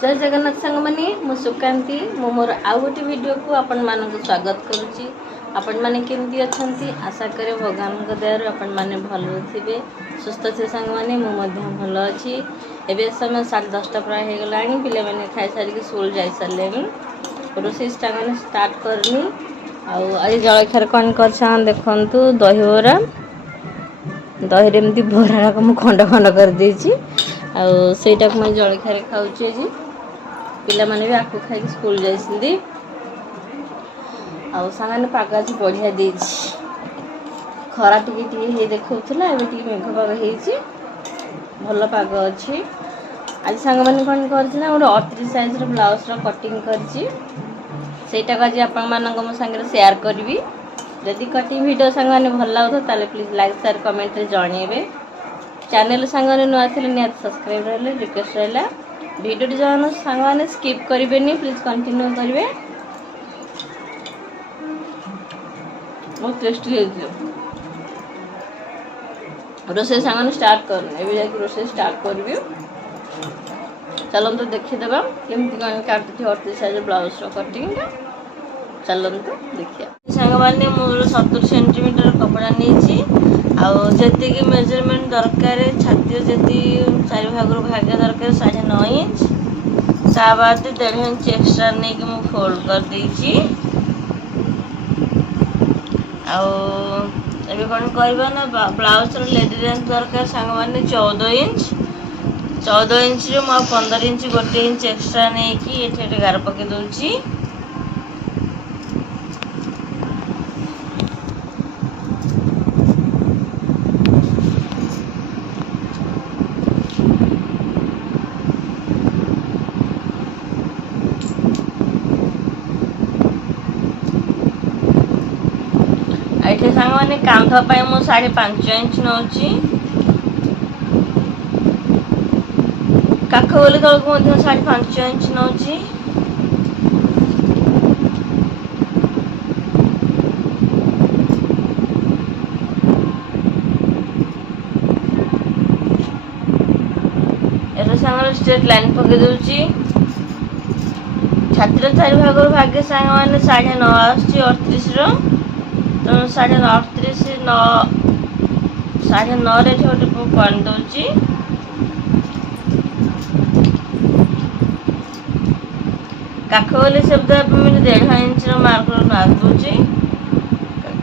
जय जगन्नाथ सांग मैंने मु सुकांती मु मोर आउ गोटे वीडियो को आपण मानक स्वागत करुच्ची। आपण माने केमती अछंती आशा करे भगवान को दयारु आपण माने भलो थिबे सुस्थ थे सांग माने मु मध्य भलो अछि। एबे समय 10:30 प्राय हे गलानी पिले माने खाइ सारी के स्कूल जाई सरलेनी रोसे स्टार्ट करनी। आज जलखर कौन कर देखु दही बरा दही एमती बरा को खंड खंड कर देछि आईटा को मैं जलखिया खाऊँ। पिला माने भी आपको खाई स्कूल जाइए आने पाग आज बढ़िया दे खरा टी देखा ए मेघ पाग हो भल पाग अच्छी। आज सांग मैंने कौन कर गोटे 38 साइज ब्लाउज कटिंग करटा आज आप सागर सेयार करी। जदि कटिंग वीडियो सांग मैंने भल लगे तो प्लीज लाइक शेयर कमेंट जनइबे। चैनल सांग नुआ थे निहत सब्सक्राइब रहा रिक्वेस्ट रहा वीडियो जो सांग मैंने स्किप करेंगे प्लीज कंटिन्यू करेंगे। बहुत टेस्टी रोसे सांग स्टार्ट कर रोसे स्टार्ट करी। चलते देखीदे केमती कौन काटुथी 38 साइज ब्लाउज कटिंग चलते देखिए। सांग मैंने मोर 70 सेंटीमीटर कपड़ा नहीं जी मेजरमेंट दरकार छाती जी 4 भाग भाग्य दरकार 9.5 इंच ता बाद 1.5 इंच एक्स्ट्रा नहीं कि फोल्ड कर देछि। अभी कौन कहबा ना ब्लाउज लेडी रेंज दरकार सांग मैंने 14 इंच 14 इंच रू 15 इंच 1 इंच एक्स्ट्रा नहीं कि ये गार पके दूची। ये सांग मैंने कांध पाई मु 5.5 इंच नौची काख बोली तौक 5.5 इंच नौची। सांग स्ट्रेट लाइन पके दूची छाती 4 भाग भाग्य सांग मैंने 9.5 आसुची 38 रो तो 38 9.5 गोटे पॉइंट दूची। काख बोली शब्द 1.5 इंच मार्क दूची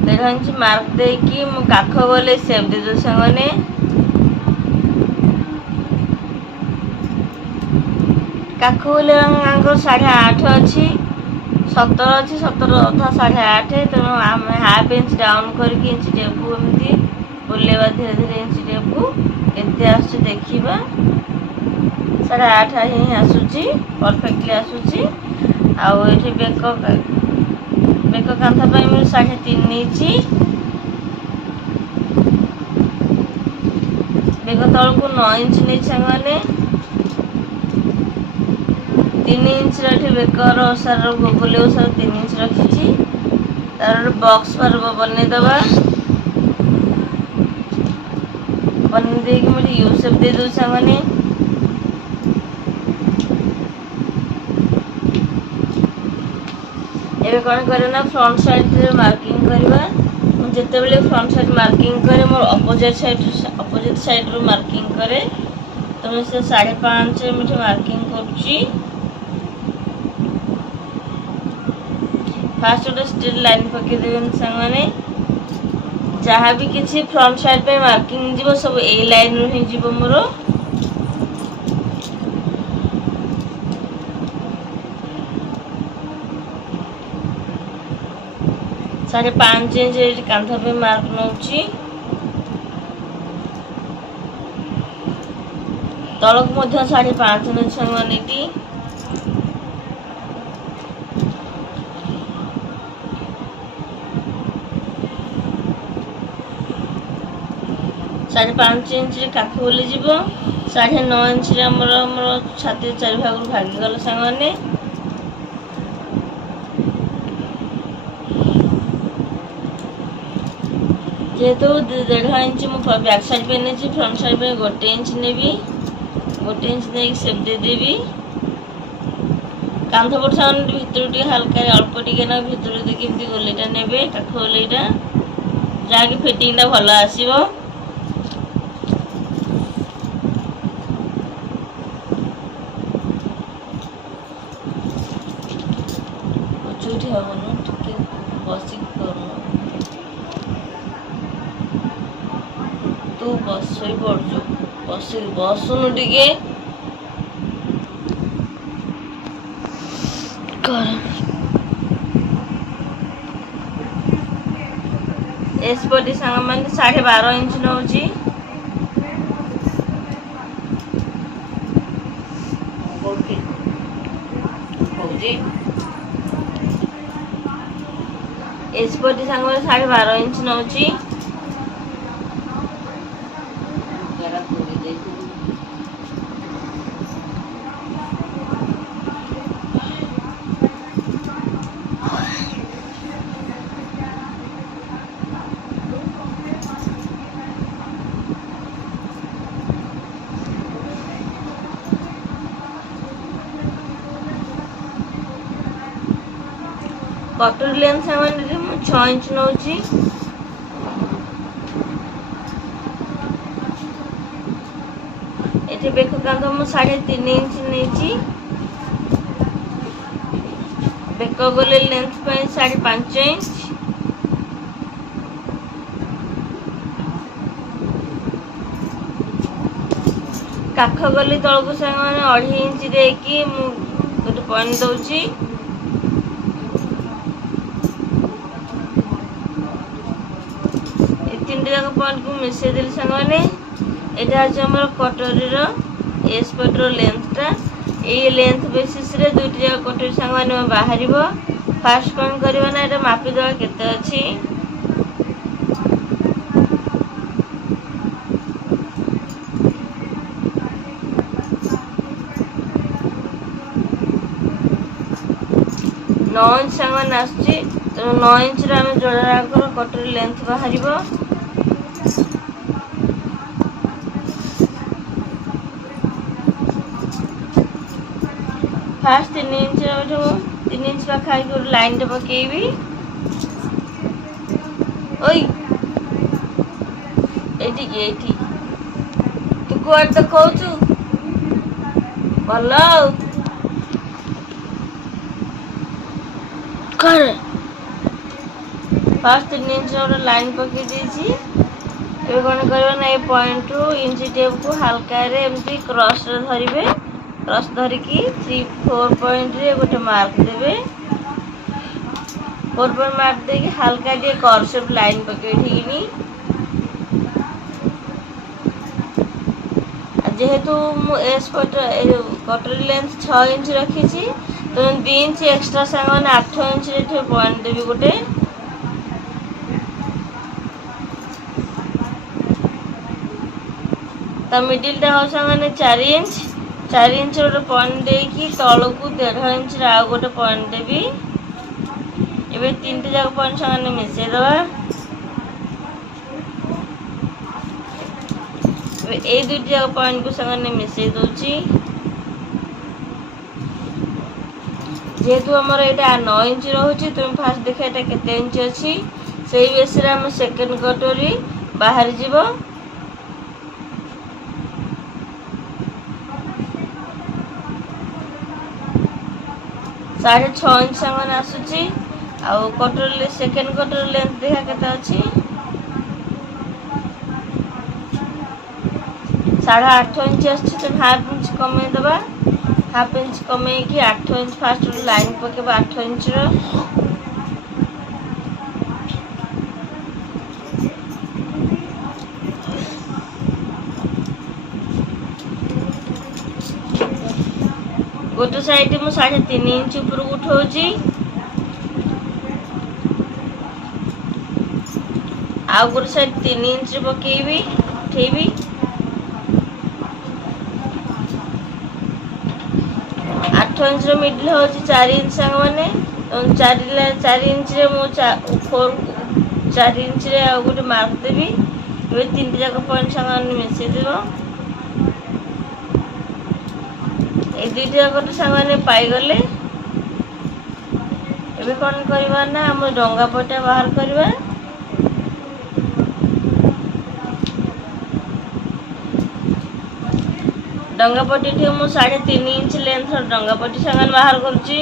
1.5 इंच मार्क देकी काख बोले सेप दे दो सांगने काख बोले 8.5 अच्छी 17 अच्छी 17 अथा 8.5 तेणु आम हाफ इंच डाउन करके इंच टेप एमती बुलेवा धीरे धीरे इंच टेप के आस देखा 8.5 ही आसूची परफेक्टली आसूची। आठ बेक कांथा 3.5 नहीं बेक तल को 9 इंच नहीं सांगे 3 इंच बेकर ओसार गोगोली ओसार 3 इंच रखी तार बॉक्स पर बनईदबा बन दे यू शेप दे दो सांगने एबे कौन करे ना फ्रंट साइड मार्किंग करवा जिते बड़े फ्रंट साइड मार्किंग करे मोर अपोजिट साइड रू मार्किंग करे तो मैं से 5.5 मीटर मार्किंग करुची। फास्ट गोटे स्ट्रेट लाइन पके देवें सांग मैंने जहाँ भी किसी फ्रंट साइड पे मार्किंग जीव सब ए लाइन रू ही जीव मोर 5.5 इंच कांध पे मार्क नौची तलक 5.5 इंच सांग मैंने 5.5 इंच काख बोली जीव 9.5 इंच मोर छाती 4 भाग भागीगला सांग मैंने जेहेतु 1.5 इंच मुझे बैक साइड पे नहीं फ्रंट साइड पे 1 इंच नेबी 1 इंच नहीं सेप दे देवी କାନ୍ଥ ପଟ ସାମାନ ଭିତରୁ ଟିକେ ହାଲକା ଅଳ୍ପ ଟିକେ ନା ଭିତରୁ ଦେଇକି ଏମିତି ଗୋଲେଇଟା ନେବେ, କାଠ ଗୋଲେଇଟା, ଯାହାକି ଫିଟିଂଟା ଭଲ ଆସିବ। ଉଠି ହବନି, ଟିକେ ବସିକି କରୁ। ତୁ ଶୋଇ ପଡୁଛୁ, ବସୁନୁ ଟିକେ ଏସପଟି ସାଙ୍ଗମାନେ 12.5 ଇଞ୍ଚ ନଉଛି। ଏସପଟି ସାଙ୍ଗମାନେ 12.5 ଇଞ୍ଚ ନଉଛି। କଟୁରୀ ଲେନ୍ଥ ସାଙ୍ଗମାନେ ମୁଁ 6 ଇଞ୍ଚ ନଉଛି। ଏଠି ବେକ କାନ୍ଧ ମୁଁ 3.5 ଇଞ୍ଚ ନେଇଛି। ବେକ ଗଲେ ଲେନ୍ଥ ପାଇଁ 5.5 ଇଞ୍ଚ। କାଖ ଗଲି ତଳକୁ ସାଙ୍ଗମାନେ 2.5 ଇଞ୍ଚ ଦେଇକି ମୁଁ ଗୋଟେ ପଏଣ୍ଟ ଦଉଛି। ତିନିଟା ଯାକ ପଏଣ୍ଟକୁ ମିଶାଇ ଦେଲି ସାଙ୍ଗମାନେ। ଏଇଟା ହେଉଛି ଆମର କଟୋରୀର ଏସପଟର ଲେନ୍ଥଟା। ଏଇ ଲେନ୍ଥ ବେସିସ୍ରେ ଦୁଇଟି ଯାକ କଟୋରୀ ସାଙ୍ଗମାନେ ବାହାରିବ। ଫାର୍ଷ୍ଟ କ'ଣ କରିବା ନା ଏଇଟା ମାପିଦେବା କେତେ ଅଛି। नौ इंच सामान आसुची, तेणु 9 इंच रे आम जोड़ाकर कटोरी लेंथ बाहर। फास्ट 3 इंच 3 इंच पाखाई गोटे लाइन टे पकेबी। ओई एठी तू कुआड तो कहूचु भल कर। फास्ट 3 इंच गोटे लाइन पकई देछि। ए कौन करबा ना ए पॉइंट टू इंच टेप को हल्का रे एमती क्रॉस रे धरिबे। क्रॉस धरिकी 3-4 पॉइंट रे गोटे मार्क देबे। 4 पॉइंट मार्क देके हल्का टे कर्व शेप लाइन पकई ठीकनी। जेहेतु मु एस कटोरी लेंथ 6 इंच रखी तो 2 इंच एक्स्ट्रा सामान 8 इंच रे पॉइंट देबी गोटे। तो मिडिल टा हो सामान 4 इंच। 4 इंच गोटे पॉइंट देकी तल को 1.5 इंच रे आउ गोटे पॉइंट देबी। एबे 3टे जाक पॉइंट सामान मिसई दवा। ए 2टी जाक पॉइंट को सामान मिसई दोची। जेहेतु आमर एटा 9 इंच रोची तुम फास्ट देखा एटा केते इंच अछि सेही बेस रे हम सेकंड कटोरी बाहर जीवो। 6.5 इंच सामान आसुची। आउ कटोरी सेकंड कटोरी लेंथ देखा केते अछि 8.5 इंच आछि। तो हाफ इंच कमे दबा। हाफ इंच कमे की 8 इंच फास्ट लाइन पकेबा 8 इंच रो। गोटे साइड मु 3.5 इंच ऊपर उठाऊची। आउ गोटे साइड 3 इंच पकेबी उठेबी। 8 इंच रो मिडिल होची 4 इंच संग माने 4 इंच रे मु 4 इंच रे आ गोटे मार्क देबी। ए 3टे जाक पॉइंट संग मिसई देबो। ए 2टी जाक सामान पाई गले। ଏବେ କ'ଣ କରିବା ନା ଆମ ଡଙ୍ଗା ପଟା ବାହାର କରିବା। ଡଙ୍ଗା ପଟିଠି ମୁଁ 3.5 ଇଞ୍ଚ ଲେନ୍ଥର ଡଙ୍ଗା ପଟି ସାଙ୍ଗରେ ବାହାର କରୁଛି।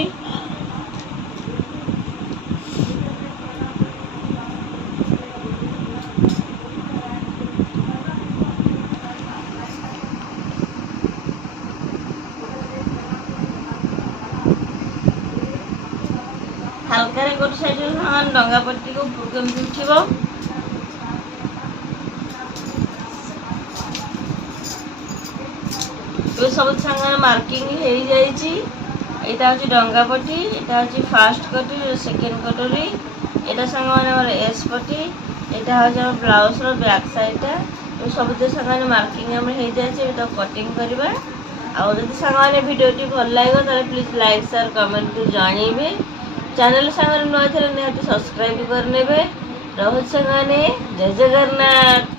ହାଲକାରେ ଗୋଟେ ସାଇଡ୍ ଡଙ୍ଗା ପଟିକୁ କେମିତି ଉଠିବ। ଏ ସବୁ ସାଙ୍ଗରେ ମାର୍କିଂ ହେଇଯାଇଛି। ଏଇଟା ହେଉଛି ଡଙ୍ଗା ପଟି, ଏଇଟା ହେଉଛି ଫାର୍ଷ୍ଟ କଟି, ସେକେଣ୍ଡ କଟରୀ, ଏଇଟା ସାଙ୍ଗମାନେ ଆମର ଏସ୍ ପଟି, ଏଇଟା ହେଉଛି ଆମ ବ୍ଲାଉଜର ବ୍ୟାକ୍ ସାଇଡ଼୍ଟା। ସବୁଥିରେ ସାଙ୍ଗମାନେ ମାର୍କିଂ ଆମର ହେଇଯାଇଛି। ଏବେ ତାକୁ କଟିଂ କରିବା। ଆଉ ଯଦି ସାଙ୍ଗମାନେ ଭିଡ଼ିଓଟି ଭଲ ଲାଗିବ ତାହେଲେ ପ୍ଲିଜ୍ ଲାଇକ୍ ସେୟାର କମେଣ୍ଟ ଜଣାଇବେ। ଚ୍ୟାନେଲ ସାଙ୍ଗରେ ନୂଆ ଥିଲେ ନିହାତି ସବସ୍କ୍ରାଇବ୍ କରିନେବେ। ରହୁଛି ସାଙ୍ଗମାନେ, ଜୟ ଜଗନ୍ନାଥ।